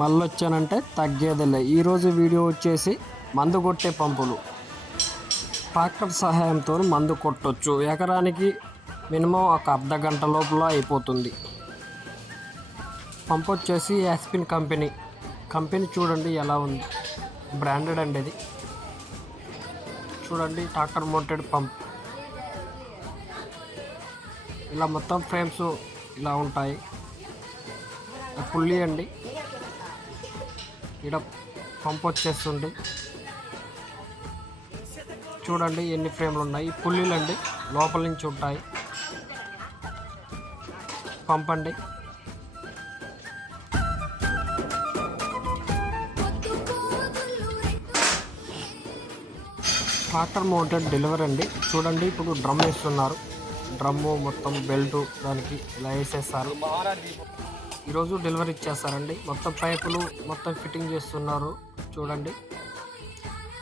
మళ్ళొచ్చానంటే తగ్గేదిలే. ఈరోజు వీడియో వచ్చేసి మందు కొట్టే పంపులు. ట్రాక్టర్ సహాయంతో మందు కొట్టొచ్చు. ఎకరానికి మినిమం ఒక అర్ధ గంట లోపల అయిపోతుంది. పంప్ వచ్చేసి యాస్పిన్ కంపెనీ చూడండి ఎలా ఉంది, బ్రాండెడ్ అండి ఇది. చూడండి ట్రాక్టర్ మౌంటెడ్ పంప్. ఇలా మొత్తం ఫ్రేమ్స్ ఇలా ఉంటాయి. పుల్లి అండి, ఇక్కడ పంప్ వచ్చేస్తుంది. చూడండి ఎన్ని ఫ్రేమ్లు ఉన్నాయి. పుల్లీలు అండి లోపల నుంచి ఉంటాయి. పంప్ అండి. ట్రాక్టర్ మౌంటెడ్ డెలివరీ అండి. చూడండి ఇప్పుడు డ్రమ్ వేస్తున్నారు. డ్రమ్ము మొత్తం బెల్టు దానికి ఇలా వేసేస్తారు. ఈరోజు డెలివరీ ఇచ్చేస్తారండి. మొత్తం పైపులు మొత్తం ఫిట్టింగ్ చేస్తున్నారు. చూడండి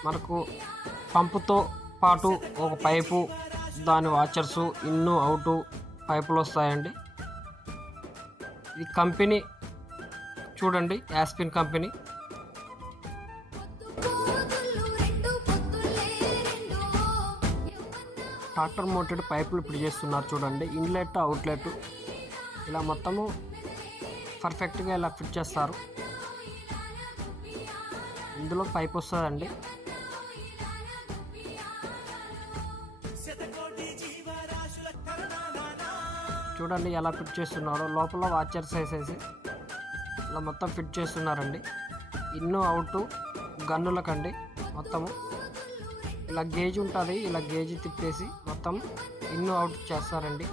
మనకు పంపుతో పాటు ఒక పైపు, దాని వాచర్సు, ఇన్ను అవుటు పైపులు వస్తాయండి. ఇది కంపెనీ చూడండి, యాస్పిన్ కంపెనీ. ట్రాక్టర్ మౌంటెడ్ పైపులు ఇప్పుడు చేస్తున్నారు. చూడండి ఇన్లెట్ అవుట్లెట్ ఇలా మొత్తము పర్ఫెక్ట్గా ఇలా ఫిట్ చేస్తారు. ఇందులో పైప్ వస్తుందండి. చూడండి ఎలా ఫిట్ చేస్తున్నారో. లోపల వాచర్స్ వేసేసి ఇలా మొత్తం ఫిట్ చేస్తున్నారండి. ఇన్ను అవుటు గన్నులకండి మొత్తము ఇలా గేజ్ ఉంటుంది. ఇలా గేజ్ తిప్పేసి మొత్తం ఇన్ను అవుట్ చేస్తారండి.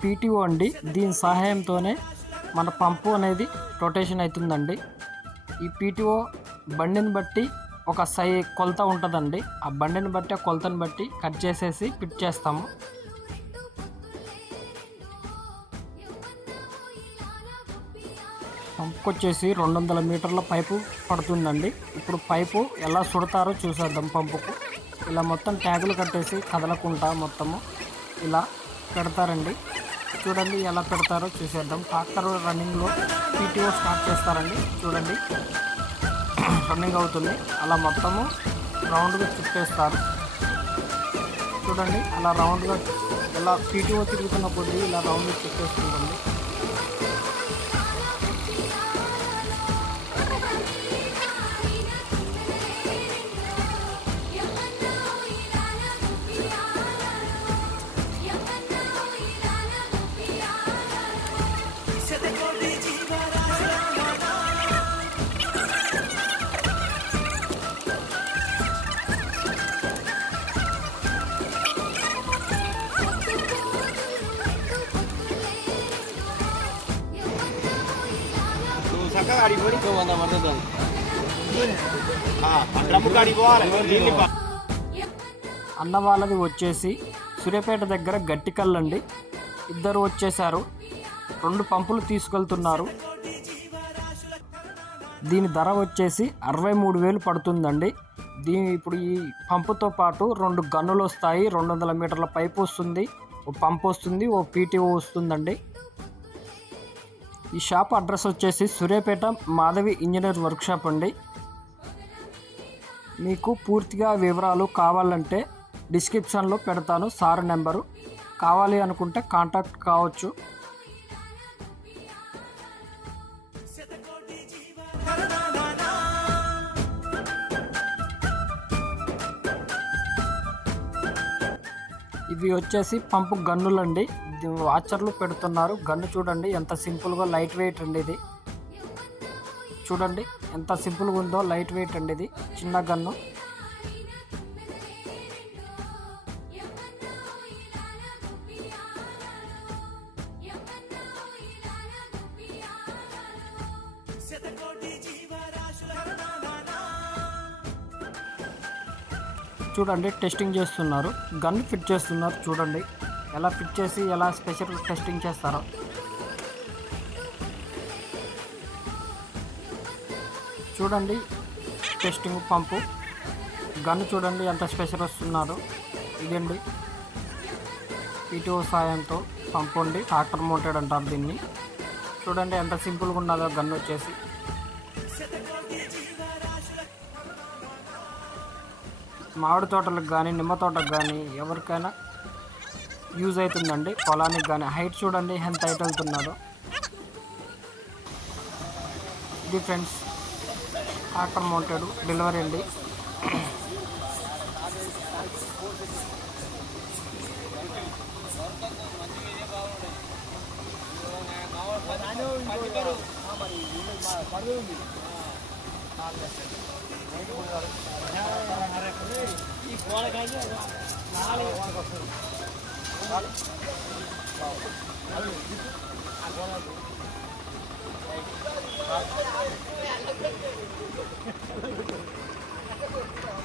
పీటీఓ అండి. దీని సహాయంతోనే మన పంపు అనేది రొటేషన్ అవుతుందండి. ఈ పీటీఓ బండిని బట్టి ఒక కొలత ఉంటుందండి. ఆ బండిని బట్టి ఆ కొలతను బట్టి కట్ చేసేసి ఫిట్ చేస్తాము. పంపుకి వచ్చేసి 200 మీటర్ల పైపు పడుతుందండి. ఇప్పుడు పైపు ఎలా సుడతారో చూసేద్దాం. పంపుకు ఇలా మొత్తం ట్యాగులు కట్టేసి కదలకుండా మొత్తము ఇలా పెడతారండి. చూడండి ఎలా పెడతారో చూసేద్దాం. ట్రాక్టర్ రన్నింగ్లో పీటీఓ స్టార్ట్ చేస్తారండి. చూడండి రన్నింగ్ అవుతుంది. అలా మొత్తము రౌండ్గా చుట్టేస్తారు. చూడండి అలా రౌండ్గా ఇలా పీటీఓ తిరుగుతున్న కొద్దీ ఇలా రౌండ్గా చుట్టేస్తుంటుంది. అన్న వాళ్ళది వచ్చేసి సూర్యాపేట దగ్గర గట్టికల్లండి. ఇద్దరు వచ్చేసారు. 2 పంపులు తీసుకెళ్తున్నారు. దీని ధర వచ్చేసి 63,000 పడుతుందండి. ఇప్పుడు ఈ పంపుతో పాటు 2 గన్నులు వస్తాయి. 200 మీటర్ల పైపు వస్తుంది, ఓ పంపు వస్తుంది, ఓ పీటీఓ వస్తుందండి. ఈ షాప్ అడ్రస్ వచ్చేసి సూర్యాపేట మాధవి ఇంజనీర్ వర్క్షాప్ అండి. మీకు పూర్తిగా వివరాలు కావాలంటే డిస్క్రిప్షన్లో పెడతాను సార్ నెంబరు. కావాలి అనుకుంటే కాంటాక్ట్ కావచ్చు. ఇవి వచ్చేసి పంపు గన్నులండి. వాచర్లు పెడుతున్నారు. గన్ను చూడండి ఎంత సింపుల్గా లైట్ వెయిట్ అండి ఇది. చూడండి ఎంత సింపుల్గా ఉందో, లైట్ వెయిట్ అండి ఇది చిన్న గన్ను. చూడండి టెస్టింగ్ చేస్తున్నారు, గన్ ఫిట్ చేస్తున్నారు. చూడండి ఎలా ఫిట్ చేసి ఎలా స్పెషల్ టెస్టింగ్ చేస్తారో. చూడండి టెస్టింగ్ పంపు గన్ చూడండి ఎంత స్పెషల్ వస్తున్నారు. ఇదండి PTO సాయంతో పంపు అండి, ట్రాక్టర్ మౌంటెడ్ అంటారు దీన్ని. చూడండి ఎంత సింపుల్గా ఉన్నదో గన్ వచ్చేసి. మామిడి తోటలకు కానీ నిమ్మ తోటకు కానీ ఎవరికైనా యూజ్ అవుతుందండి, పొలానికి కానీ. హైట్ చూడండి ఎంత హైట్ వెళ్తున్నాడో. ఇది ఫ్రెండ్స్ ట్రాక్టర్ మౌంటెడ్ డెలివరీ అండి.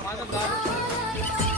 Mana